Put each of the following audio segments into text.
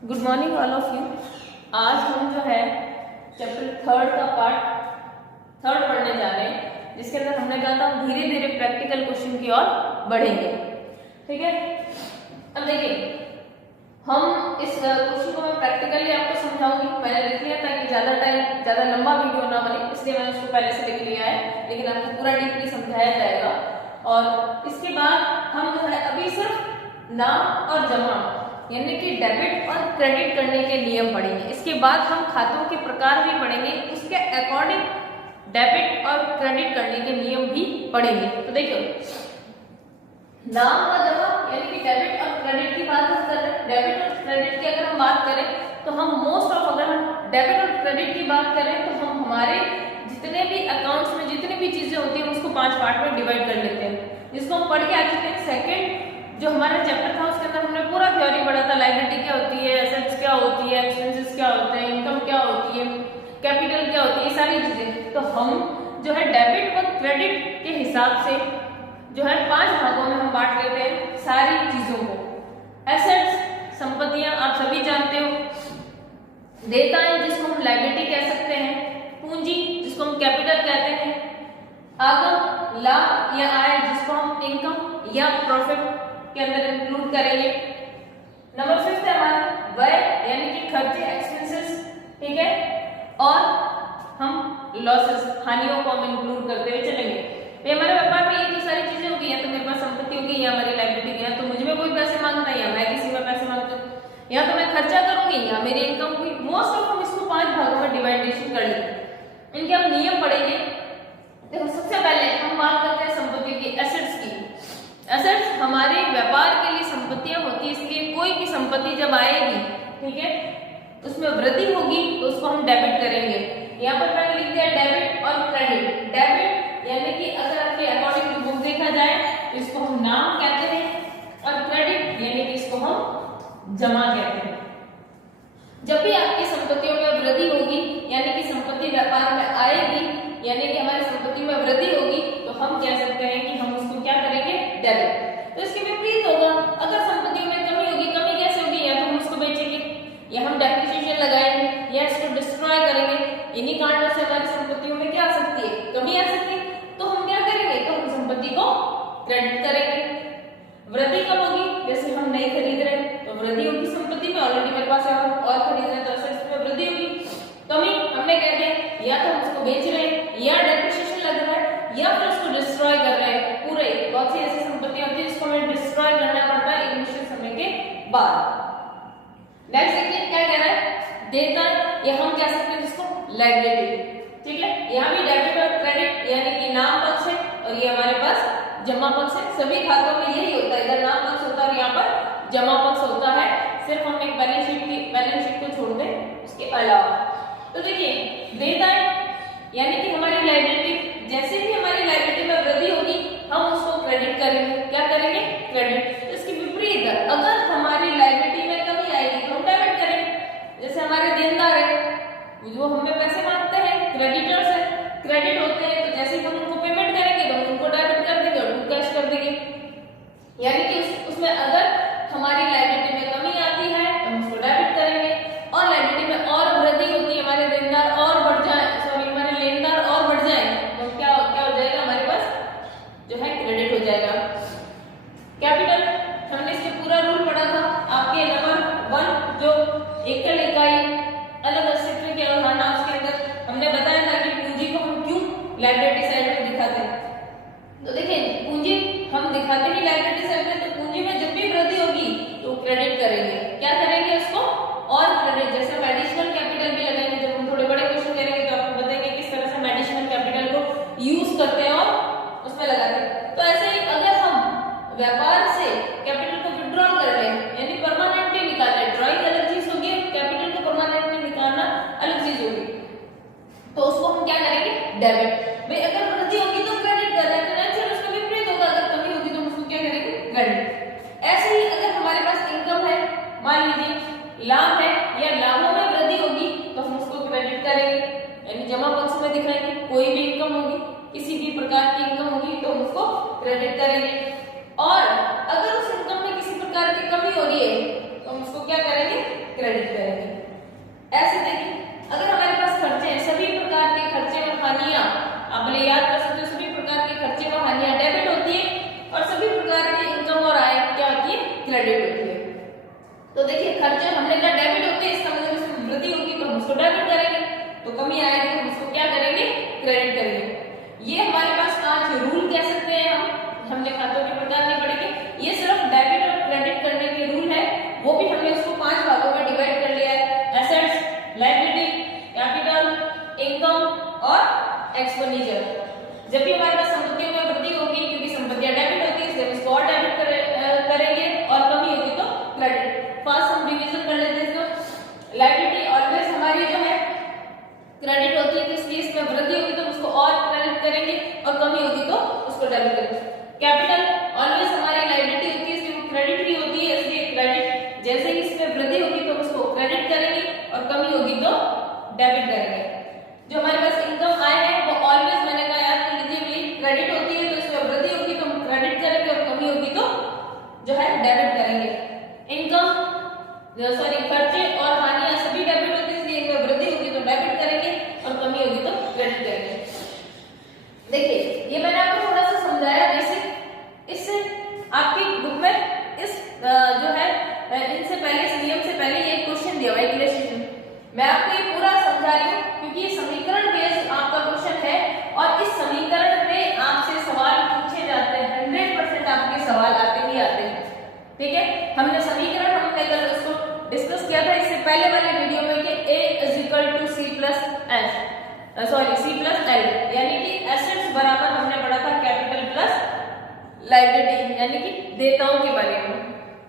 Good morning all of you. आज हम जो है चैप्टर थर्ड का पार्ट थर्ड पढ़ने जा रहे हैं, जिसके अंदर हमने कहा था हम धीरे धीरे प्रैक्टिकल क्वेश्चन की ओर बढ़ेंगे। ठीक है, अब देखिए हम इस क्वेश्चन को मैं प्रैक्टिकली आपको समझाऊंगी। मैंने लिख लिया था कि ज्यादा लंबा वीडियो ना बने, इसलिए मैंने उसको पहले से लिख लिया है, लेकिन आपको पूरा डीपली समझाया जाएगा। और इसके बाद हम जो है अभी सिर्फ नाम और जमा यानी कि डेबिट और क्रेडिट करने के नियम पढ़ेंगे। इसके बाद हम खातों के प्रकार भी पढ़ेंगे, उसके अकॉर्डिंग डेबिट और क्रेडिट करने के नियम भी पढ़ेंगे। तो देखिए नाम और जमा यानी कि डेबिट और क्रेडिट की बात हम कर रहे हैं। डेबिट और क्रेडिट की अगर हम बात करें तो हम मोस्ट ऑफ अगर हम डेबिट और क्रेडिट की बात करें तो हम हमारे जितने भी अकाउंट्स में जितनी भी चीजें होती हैं उसको 5 पार्ट में डिवाइड कर लेते हैं, जिसको हम पढ़ के आ चुके हैं। सेकंड जो हमारा चैप्टर था उसके अंदर हमने पूरा थ्योरी पढ़ा था। लायबिलिटी क्या होती है, एसेट्स क्या होती है, एक्सपेंसेस क्या होते हैं, इनकम क्या होती है, कैपिटल क्या होती है, ये सारी चीजें। तो हम जो है डेबिट और क्रेडिट के हिसाब से जो है 5 भागों में हम बांट लेते हैं सारी चीजों को। एसेट्स संपत्तियां आप सभी जानते हो, देयताएं जिसको हम लायबिलिटी कह सकते हैं, पूंजी जिसको हम कैपिटल कहते हैं, आगम लाभ या आय जिसको हम इनकम या प्रॉफिट के अंदर इंक्लूड करेंगे। नंबर 5 है हमारा व्यय यानी कि खर्चे एक्सपेंसेस, ठीक है, और हम लॉसेस हानियों को हम इंक्लूड करते हुए चलेंगे। तो हमारे व्यापार में ये जो सारी चीजें होगी, या तो मेरे पास संपत्ति होगी या हमारी लायबिलिटी है, तो मुझ में कोई पैसे मांगता है या मैं किसी में पैसे मांगता हूँ, या तो मैं खर्चा करूंगी या मेरी इनकम हुई। मोस्ट ऑफ हम इसको 5 भागों में डिवाइडेशन कर लेंगे। इनके हम नियम पढ़ेंगे। देखो सबसे पहले हम बात करते हैं संपत्ति की, एसेट्स की। एसेट्स हमारे व्यापार के लिए संपत्तियां होती है, इसलिए कोई भी संपत्ति जब आएगी, ठीक है, उसमें वृद्धि होगी तो उसको हम डेबिट करेंगे। यहाँ पर मैंने लिख दिया डेबिट और क्रेडिट। डेबिट यानी कि अगर आपके अकॉर्डिंग टू बुक देखा जाए तो इसको हम नाम कहते हैं, और क्रेडिट यानी कि इसको हम जमा कहते हैं। जब भी आपकी संपत्तियों में वृद्धि होगी यानी कि संपत्ति व्यापार में आएगी यानी कि हमारी संपत्ति में वृद्धि होगी, तो हम कह सकते हैं कि हम उसको क्या करेंगे, डेबिट। तो इसके विपरीत होगा, अगर संपत्तियों में कमी होगी। कमी कैसे होगी, या तो हम उसको बेचेंगे या हम डेप्रिसिएशन लगाएंगे या इसको डिस्ट्रॉय करेंगे। इन्हीं कारणों से हमारी संपत्तियों में क्या आ सकती है, कमी आ सकती है। तो हम क्या करेंगे, तो हम संपत्ति को क्रेडिट करेंगे। वृद्धि कब होगी, जैसे हम नहीं खरीद रहे तो वृद्धि होगी संपत्ति में, ऑलरेडी मेरे पास है और खरीद रहे तो एसेट्स में वृद्धि होगी। कमी हमने कह दिया, या तो हम उसको बेच रहे हैं या डेप्रिसिएशन लग रहा है या फिर उसको डिस्ट्रॉय कर रहे हैं। पूरे बहुत सी ऐसी संपत्तियां होती है जिसको हमें डिस्ट्रॉय करना पड़ता है एक निश्चित समय के बाद। नेक्स्ट देखिए क्या कह रहा है, देयता, या हम कह सकते हैं जिसको लायबिलिटी। ठीक है, यहाँ भी डेबिट और क्रेडिट यानी कि नाम पक्ष है और ये हमारे पास जमा पक्ष है। सभी खातों में यही होता है, इधर नाम पक्ष होता है और यहाँ पर जमा पक्ष होता है। सिर्फ हम एक बैलेंस शीट को छोड़ दें उसके अलावा। तो देखिए देयताएं यानी कि हमारी लायबिलिटी, जैसे ही हमारी लायबिलिटी में वृद्धि होगी हम उसको क्रेडिट करेंगे। क्या करेंगे, क्रेडिट। तो इसके विपरीत अगर हमारी लायबिलिटी में कमी आएगी तो हम डेबिट करेंगे। जैसे हमारे देनदार है जो हमें पैसे मांगते हैं, क्रेडिटर्स है, क्रेडिट होते हैं, तो जैसे ही हम उनको पेमेंट करेंगे तो हम उनको डेबिट कर देंगे और कैश कर देंगे। यानी कि उसमें अगर हमारी लायबिलिटी में कमी आती है तो हम उसको डेबिट करेंगे, और लायबिलिटी में और वृद्धि होती है, हमारे देनदार और बढ़ जाए, सॉरी हमारे लेनदार और बढ़ जाए, तो क्या हो जाएगा, हमारे पास जो है क्रेडिट हो जाएगा। कैपिटल, हमने इसके पूरा रूल पढ़ा था आपके नंबर 1 जो एकल इकाई अलग अस्तित्व की अवधारणा, उसके अंदर हमने बताया था कि पूंजी को हम क्यों लायबिलिटी साइड में दिखाते हैं। तो देखिए पूंजी हम दिखाते ही लायबिलिटी साइड में, तो पूंजी में जब भी वृद्धि होगी तो क्रेडिट करेंगे। क्या करेंगे उसको, और क्रेडिट। जैसे हम एडिशनल कैपिटल भी लगाएंगे, जब हम थोड़े बड़े क्वेश्चन करेंगे तो आपको बताएंगे किस तरह से हम एडिशनल कैपिटल को यूज करते हैं और उसमें लगाते हैं। तो ऐसे ही अगर हम व्यापार से कैपिटल को विड्रॉल कर रहे हैं यानी परमानेंटली निकाल रहे हैं, ड्रॉइंग अलग चीज होगी, कैपिटल को परमानेंटली निकालना अलग चीज होगी, तो उसको हम क्या करेंगे, डेबिट। भाई अगर वृद्धि होगी तो क्रेडिट कर रहे हैं, तो नेचुरल उसका विपरीत होगा, अगर कमी होगी तो हम उसको क्या करेंगे, क्रेडिट। ऐसे ही अगर हमारे पास इनकम है, मान लीजिए लाभ है या लाभों में वृद्धि होगी तो हम उसको क्रेडिट करेंगे यानी जमा पक्ष में दिखाएंगे। कोई भी इनकम होगी, किसी भी प्रकार की इनकम होगी तो हम उसको क्रेडिट करेंगे। और बची है तो इसलिए इसमें वृद्धि होगी तो उसको और क्रेडिट करेंगे और कमी होगी तो उसको डेबिट करेंगे। कैपिटल ऑलवेज हमारी लायबिलिटी होती है इसलिए वो क्रेडिट भी होती है इसलिए क्रेडिट, जैसे ही इसमें वृद्धि होगी तो उसको क्रेडिट करेंगे और कमी होगी तो डेबिट करेंगे। जो हमारे पास इनकम आए हैं वो ऑलवेज मैंने कहा याद कर लीजिए भाई क्रेडिट होती है तो इसमें वृद्धि होगी तो हम क्रेडिट करेंगे और कमी होगी तो जो है डेबिट करेंगे। इनकम खर्चे और हानियां सभी डेबिट होती है इसलिए इनमें वृद्धि होगी तो डेबिट करेंगे और कमी होगी तो क्रेडिट करेंगे। देखिए ये मैंने आपको थोड़ा सा समझाया बेसिक। इससे आपकी बुक में इस जो है इनसे पहले इस नियम से पहले ये क्वेश्चन दिया हुआ है इक्वेशन। मैं आपको ये पूरा समझा रही हूँ क्योंकि ये समीकरण बेस्ड आपका क्वेश्चन है और इस समीकरण पे आपसे सवाल पूछे जाते हैं। 100% आपके सवाल आते ही आते हैं। ठीक है, हमने समीकरण हमने कल उसको डिस्कस किया था इससे पहले वाले वीडियो में कि A = C + L यानी कि एसेट्स बराबर हमने पढ़ा था कैपिटल प्लस लायबिलिटी यानी कि देयताओं के बारे में।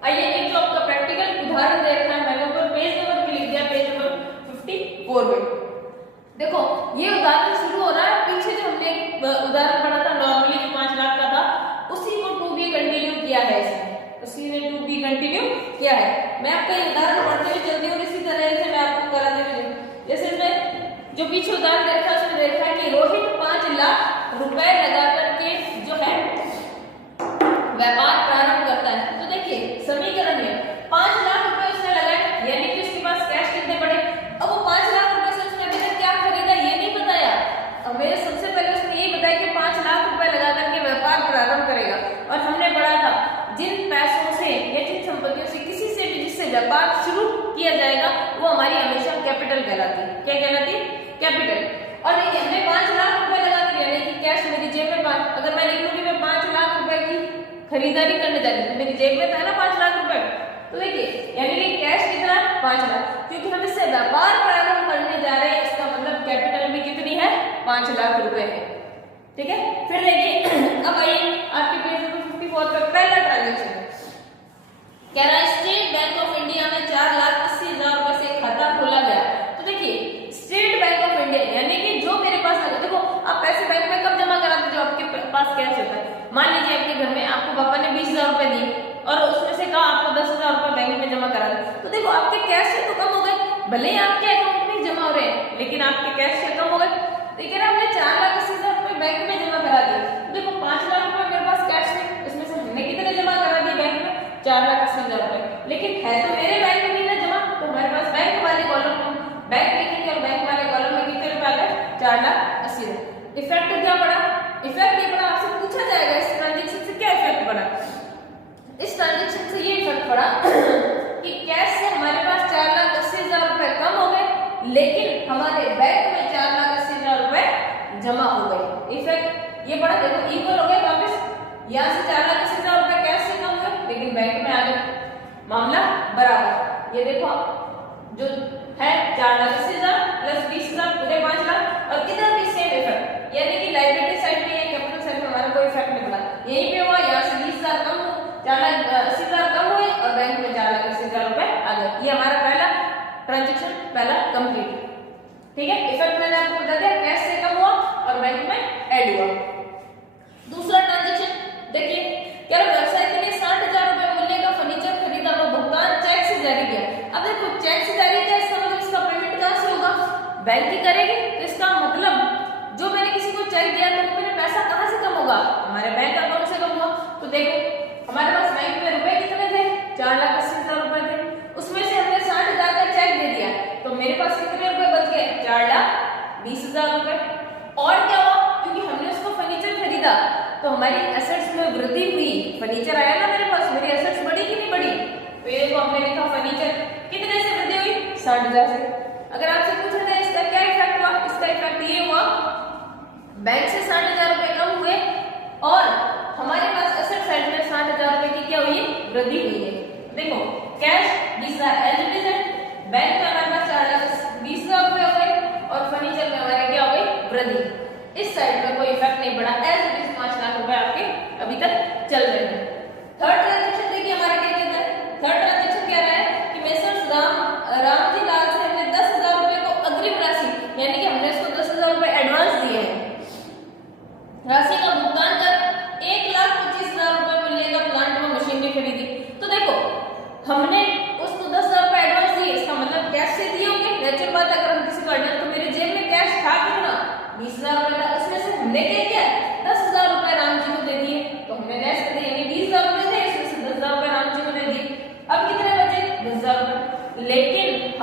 आइए एक जो आपका प्रैक्टिकल उदाहरण देख रहा है मैंने ऊपर पेज नंबर पे लिख दिया, पेज नंबर 54 में। देखो ये उदाहरण शुरू हो रहा है, पीछे जो हमने उदाहरण पढ़ा था नॉर्मली जो 5 लाख का था उसी को 2b कंटिन्यू किया है इसमें, उसी ने 2b कंटिन्यू किया है। मैं आपका ये उदाहरण पढ़ते हुए चलती हूँ इसी तरह से मैं आपको करा देती हूँ। जैसे इसमें जो पीछे उदाहरण देखा है उसमें देखा है कि रोहित 5 लाख रुपए लगा करके जो है व्यापार प्रारंभ करता है। तो देखिए समीकरण में 5 लाख रुपए उसने लगाए यानी कि उसके पास कैश कितने पड़े। अब वो 5 लाख रुपए से उसने अभी तक क्या खरीदा ये नहीं बताया। अब मेरे सबसे पहले उसने यही बताया कि 5 लाख रुपए लगा करके व्यापार प्रारंभ करेगा और हमने पढ़ा था जिन पैसों से या जिन संपत्तियों से किसी से भी जिससे व्यापार शुरू किया जाएगा वो हमारी हमेशा कैपिटल कहलाती है। क्या कहलाती है? कैपिटल। और देखिए हमने 5 लाख रुपए लगा दिया यानी कि कैश मेरी जेब में अगर मैं लिख लूं कि मैं 5 लाख रुपए की खरीदारी करने जा रही हूं मेरी जेब में था ना 5 लाख रुपए, तो देखिए यानी कि कैश कितना 5 लाख, क्योंकि हम इससे व्यापार प्रारंभ करने जा रहे हैं इसका मतलब कैपिटल भी कितनी है 5 लाख रुपए है। ठीक है, फिर देखिए अब आइए आपके पेज नंबर 54 पर पहला ट्रांजैक्शन कह रहा है स्टेट बैंक ऑफ इंडिया में 4,80,000 रुपए से खाता खोला गया। तो देखिए स्टेट बैंक ऑफ इंडिया यानी कि जो मेरे पास है, देखो आप पैसे बैंक में कब जमा कराते हो? जो आपके पास कैश होता है। मान लीजिए आपके घर में आपको पापा ने 20,000 रुपए दिए और उसमें से कहा आपको 10,000 रुपए बैंक में जमा करा दे, तो देखो आपके कैश से तो कम हो गए, भले ही आपके अकाउंट में जमा हो रहे हैं लेकिन आपके कैश से कम हो गए। लेकिन हमने 4,80,000 रुपए बैंक में जमा करा दिए, तो देखो 5 लाख रुपए मेरे पास कैश है, उसमें से हमने कितने जमा करा दिए बैंक में 4,80,000 रुपए, लेकिन है तो मेरे बैंक में ना जमा, तो हमारे पास बैंक वाले कॉलम में बैंक लिखेंगे और बैंक वाले कॉलम में कितने रुपए आ गए 4,80,000। इफेक्ट क्या पड़ा? इफेक्ट ये पड़ा, आपसे पूछा जाएगा इस ट्रांजैक्शन से क्या इफेक्ट पड़ा। इस ट्रांजैक्शन से ये इफेक्ट पड़ा कि कैश से हमारे पास 4,80,000 रुपए कम हो गए लेकिन हमारे बैंक में 4,80,000 रुपए जमा हो गए। इफेक्ट ये पड़ा, देखो इक्वल हो गए वापस, यहाँ से 4,80,000 रुपए कैश से कम हुए लेकिन बैंक में आ गए, मामला बराबर। ये देखो जो है 4,80,000 प्लस 20,000 पूरे 5 लाख और किधर भी सेम इफेक्ट, यानी कि लायबिलिटी साइड में या कैपिटल साइड में हमारा कोई इफेक्ट नहीं पड़ा। यहीं पे हुआ, यहाँ से 20,000 कम 4,80,000 कम हुए और बैंक में 4,80,000 रुपए आ गए। ये हमारा पहला ट्रांजैक्शन पहला कंप्लीट। ठीक है, इफेक्ट मैंने आपको बता दिया, कैश से कम हुआ और बैंक में ऐड हुआ। दूसरा ट्रांजैक्शन देखिए क्या व्यवसाय के लिए 60,000 रुपए मूल्य का फर्नीचर खरीदा व भुगतान चेक से जारी किया। अब देखो चेक से जारी किया इसका मतलब इसका पेमेंट कहां से होगा? बैंक ही करेगी, तो इसका मतलब जो मैंने किसी को चेक दिया तो मेरा पैसा कहां से कम होगा? हमारे बैंक अकाउंट से कम हुआ। तो देखो हमारे पास बैंक में रुपए कितने थे? 4,80,000 रुपए थे, उसमें से हमने 60,000 का चेक दे दिया तो मेरे पास कितने रुपए बच गए? 4,20,000 रुपए। और क्या हुआ? क्योंकि हमने उसको फर्नीचर खरीदा तो हमारी एसेट्स में वृद्धि हुई, फर्नीचर आया ना मेरे पास, मेरी एसेट्स बढ़ी कि नहीं बढ़ी? तो ये देखो हमने लिखा फर्नीचर कितने से वृद्धि हुई? 60,000 से। अगर आपसे पूछा जाए इसका क्या इफेक्ट हुआ, इसका इफेक्ट ये हुआ बैंक से 60,000 रुपए कम हुए और हमारे पास एसेट साइड में 60,000 रुपए की क्या हुई है? वृद्धि हुई है। देखो कैश 20,000 एज इट इज है, बैंक में हमारे पास 4,20,000 रुपए हो गए और फर्नीचर में हमारे क्या हो गई? वृद्धि। इस साइड में कोई इफेक्ट नहीं पड़ा, एज इट इज 5 लाख रुपए आपके अभी तक चल रहे हैं। थर्ड ट्रांजैक्शन देखिए हमारा क्या कहता है। थर्ड ट्रांजैक्शन कह रहा है कि मेसर्स रामजी लाल से हमने 10,000 रुपए को अग्रिम राशि यानी कि हमने इसको 10,000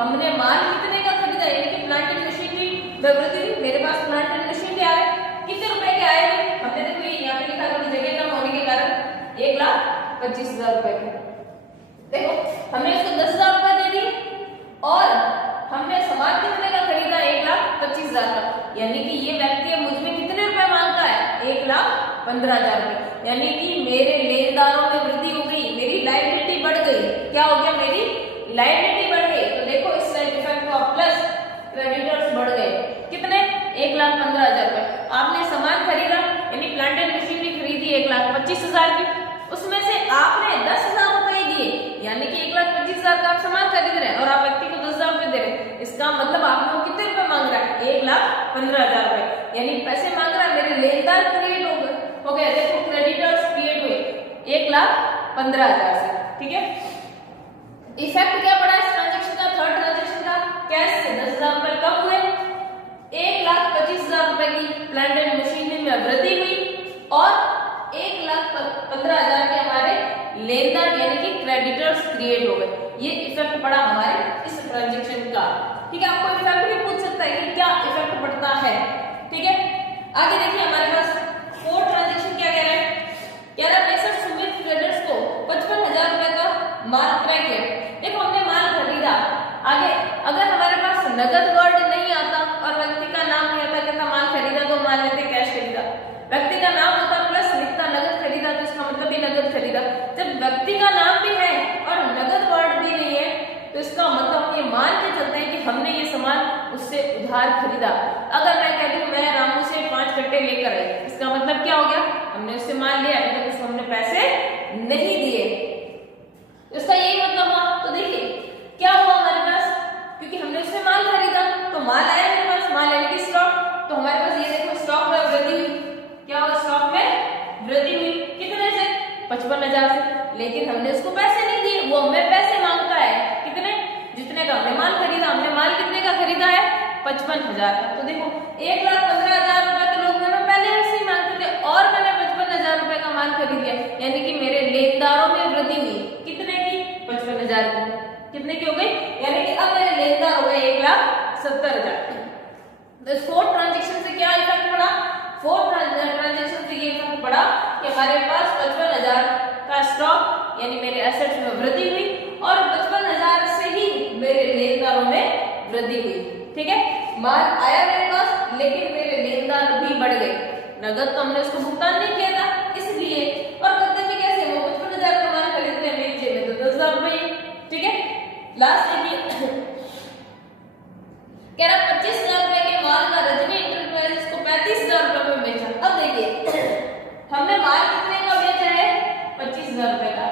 हमने माल कितने का खरीदा, यानी कि प्लांट एंड मशीनरी में वृद्धि हुई। मेरे पास प्लांट एंड मशीनरी आ रहे कितने रुपए के आए हुए, हमने देखो यहाँ पे लिखा था जगह कम होने के कारण 1,25,000 रुपए के। देखो हमने इसको 10,000 रुपए दे दिए और हमने सामान कितने का खरीदा, 1,25,000 का, यानी कि ये व्यक्ति मुझ में कितने रुपए मांगता है, 1,15,000 रुपए। यानी कि मेरे लेनदारों में वृद्धि हो गई, मेरी लायबिलिटी बढ़ गई। क्या हो गया, मेरी लायबिलिटी बढ़ गई। तो देखो इस साइड इफेक्ट हुआ प्लस क्रेडिटर्स बढ़ गए कितने, 1,15,000 रुपए। आपने सामान खरीदा यानी प्लांट एंड मशीनरी खरीदी 1,25,000 की, उसमें से आपने 10,000 रुपए दिए, यानी कि 1,25,000 का आप सामान खरीद रहे हैं और आप व्यक्ति को 10,000 रुपए दे रहे हैं। इसका मतलब आपको कितने रुपए मांग रहा है, 1,15,000 रुपए, यानी पैसे मांग रहा है। मेरे लेनदार क्रिएट हो गए, देखो क्रेडिटर्स क्रिएट हुए 1,15,000 से, ठीक है। इफेक्ट क्या पड़ा इस ट्रांजेक्शन का, थर्ड ट्रांजेक्शन का, कैश से 10,000 रुपए कम हुए, 1,25,000 रुपए की प्लांट एंड मशीनरी में वृद्धि हुई और 1,15,000 के हमारे लेनदार यानी कि क्रेडिटर्स क्रिएट हो गए। ये इफेक्ट पड़ा हमारे इस ट्रांजेक्शन का, ठीक है। आपको इफेक्ट भी पूछ सकता है कि क्या इफेक्ट पड़ता है, ठीक है। आगे देखिए हमारे पास फोर्थ ट्रांजेक्शन क्या कह रहा है, कह रहा है पैसा सुमित ट्रेडर्स को 55,000 रुपए का माल क्रय किया। देखो हमने माल खरीदा, आगे अगर हमारे पास नगद वर्ड नहीं आता और व्यक्ति का नाम नहीं आता, कहता माल खरीदा तो माल लेते कैश खरीदा, व्यक्ति का नाम होता प्लस लिखता नगद खरीदा तो इसका मतलब भी नगद खरीदा। जब व्यक्ति का नाम भी है और नगद वर्ड भी नहीं है तो इसका मतलब ये मान के चलते हैं कि हमने ये सामान उससे उधार खरीदा। अगर मैं कह दूं मैं रामू से 5 कट्टे लेकर आई, इसका मतलब क्या हो गया, हमने उससे माल लिया लेकिन उसको हमने पैसे नहीं दिए, इसका यही मतलब हुआ। तो देखिए क्या हुआ हमारे पास, क्योंकि हमने उससे माल खरीदा तो माल आया मेरे पास, माल यानी कि स्टॉक, तो हमारे पास ये देखो स्टॉक में वृद्धि हुई। क्या हुआ, स्टॉक में वृद्धि हुई कितने से, 55,000 से, लेकिन हमने उसको पैसे नहीं दिए, वो हमें पैसे मांगता है कितने, जितने का हमने माल खरीदा। हमने माल कितने का खरीदा है, 55,000 का। तो देखो 1,15,000 रुपए तो लोग हमें पहले से ही मांगते थे और मैंने 55,000 रुपए का माल खरीद लिया, यानी कि मेरे लेनदारों में वृद्धि हुई कितने की, 55,000 की। कितने की हो गई, यानी कि अब मेरे लेनदार हो गए 1,70,000। तो फोर्थ ट्रांजेक्शन से क्या इफेक्ट पड़ा, फोर्थ ट्रांजेक्शन से ये इफेक्ट पड़ा कि हमारे पास 55,000 का स्टॉक यानी मेरे एसेट्स में वृद्धि हुई और 55,000 से ही मेरे लेनदारों में वृद्धि हुई, ठीक है। माल आया मेरे पास लेकिन मेरे लेनदार भी बढ़ गए, नगद तो हमने उसको भुगतान नहीं किया था इसलिए, और करते भी कैसे, वो 55,000 का माल खरीद रहे, मेरी जेब में तो 10,000 रुपए, ठीक है। लास्ट कह रहा 25,000 रुपए के माल का रजनी इंटरप्राइजेस को 35,000 रुपए में बेचा। अब देखिए हमने माल कितने का बेचा है, 25,000 रुपए का,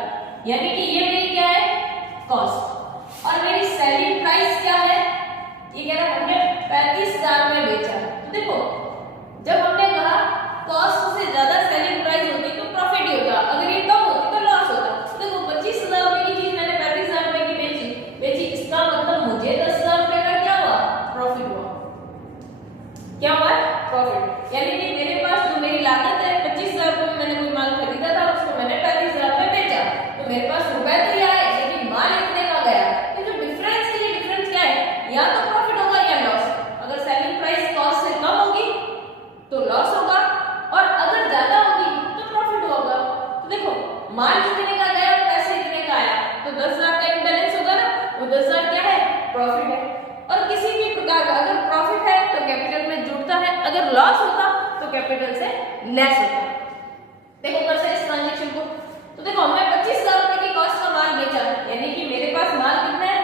यानी कि ये मेरी क्या है, कॉस्ट, और मेरी सेलिंग प्राइस क्या है, ये कह रहा हमने 35,000 में बेचा। तो देखो जब हमने कहा कॉस्ट से ज्यादा सेलिंग प्राइस होती तो प्रॉफिट ही होता, अगर ये कम होती तो लॉस होता। तो देखो 25,000 रुपए की चीज मैंने 35,000 रुपए की बेची, इसका मतलब मुझे 10,000 रुपए का क्या हुआ, प्रॉफिट हुआ। क्या हुआ, प्रॉफिट, यानी कि मेरे पास जो मेरी लागत है 25,000 रुपए में मैंने कोई माल खरीदा था उसको मैंने 35,000 रुपए बेचा, तो मेरे पास रुपए तो ये आए लेकिन माल इतने का गया। तो जो डिफरेंस है, ये डिफरेंस क्या है, या तो प्रॉफिट होगा या लॉस। अगर सेलिंग प्राइस कॉस्ट से कम होगी तो लॉस होगा और अगर ज्यादा होगी तो प्रॉफिट होगा। तो देखो माल कितने का गया और पैसे कितने का आया, तो 10,000 का इम्बैलेंस होगा ना, वो 10,000 क्या है, प्रॉफिट है। और किसी भी प्रकार का अगर प्रॉफिट है तो कैपिटल में जुड़ता है, अगर लॉस होता तो कैपिटल से लेस होता। देखो कैसे इस ट्रांजेक्शन को, तो देखो हमने 25,000 रुपए की कॉस्ट का माल बेचा, यानी कि मेरे पास माल कितना है,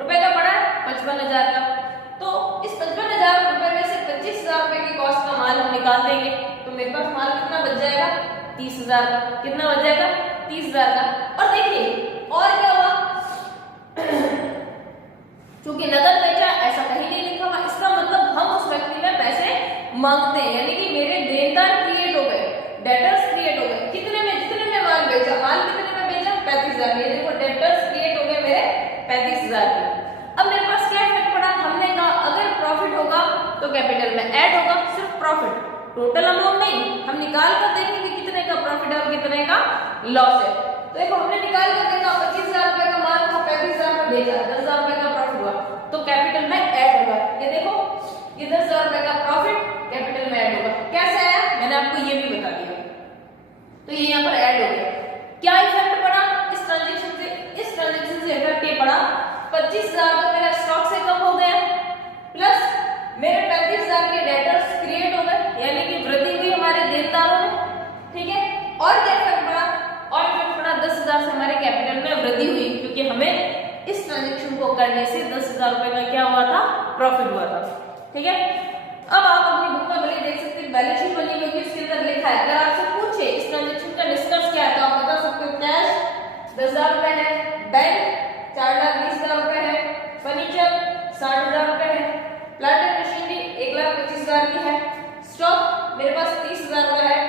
रुपए का पड़ा है 55,000 का। तो इस 55,000 रुपए में से 25,000 रुपए की कॉस्ट का माल हम निकाल देंगे तो मेरे पास माल कितना बच जाएगा, 30,000 का। कितना बच जाएगा, 30,000 का। और देखिए और क्या हुआ, क्योंकि नगद बेचा ऐसा कहीं नहीं लिखा हुआ, इसका मतलब हम उस व्यक्ति में पैसे मांगते हैं, यानी कि मेरे देनदार क्रिएट हो गए, डेटर्स क्रिएट हो गए। कितने में, जितने में माल बेचा, माल कितने में बेचा, 35,000। ये देखो डेटर्स क्रिएट हो गए मेरे 35,000 के। अब मेरे पास क्या इफेक्ट पड़ा, हमने कहा अगर प्रॉफिट होगा तो कैपिटल में ऐड होगा, सिर्फ प्रॉफिट, टोटल अमाउंट नहीं। हम निकाल कर देखेंगे कितने का प्रॉफिट है और कितने का लॉस है। तो देखो हमने निकाल कर देखा 25,000 रुपए का माल था, 35,000 में बेचा, 10,000 रुपए का प्रॉफिट हुआ, तो कैलकुलेशन को करने से 10,000 रुपए का क्या हुआ था, प्रॉफिट हुआ था। ठीक है, अब आप अपनी बुक में भले देख सकते हैं बैलेंस शीट बनी हुई है, उसके अंदर लिखा है, अगर आपसे पूछे इस ट्रांजेक्शन का निष्कर्ष क्या है तो आप बता सकते हो कैश 10,000 रुपए है, बैंक 4,20,000 रुपए है, फर्नीचर 60,000 रुपए है, प्लांट एंड मशीनरी 1,25,000 की है, स्टॉक मेरे पास 30,000 रुपए है,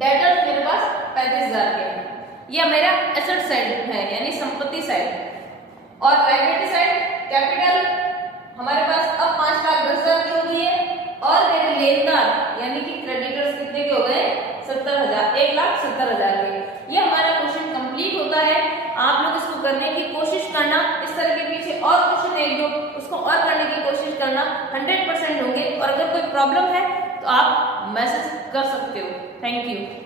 डेटर्स मेरे पास 35,000 के है। यह मेरा एसेट साइड है यानी संपत्ति साइड। और लायबिलिटी साइड कैपिटल हमारे पास अब 5,10,000 की हो गई है और मेरे लेनदार यानी कि क्रेडिटर्स कितने के हो गए, 70,000, 1,70,000 के। ये हमारा क्वेश्चन कंप्लीट होता है। आप लोग इसको करने की कोशिश करना, इस तरह के पीछे और क्वेश्चन एक दो उसको और करने की कोशिश करना, 100% होंगे। और अगर कोई प्रॉब्लम है तो आप मैसेज कर सकते हो। Thank you.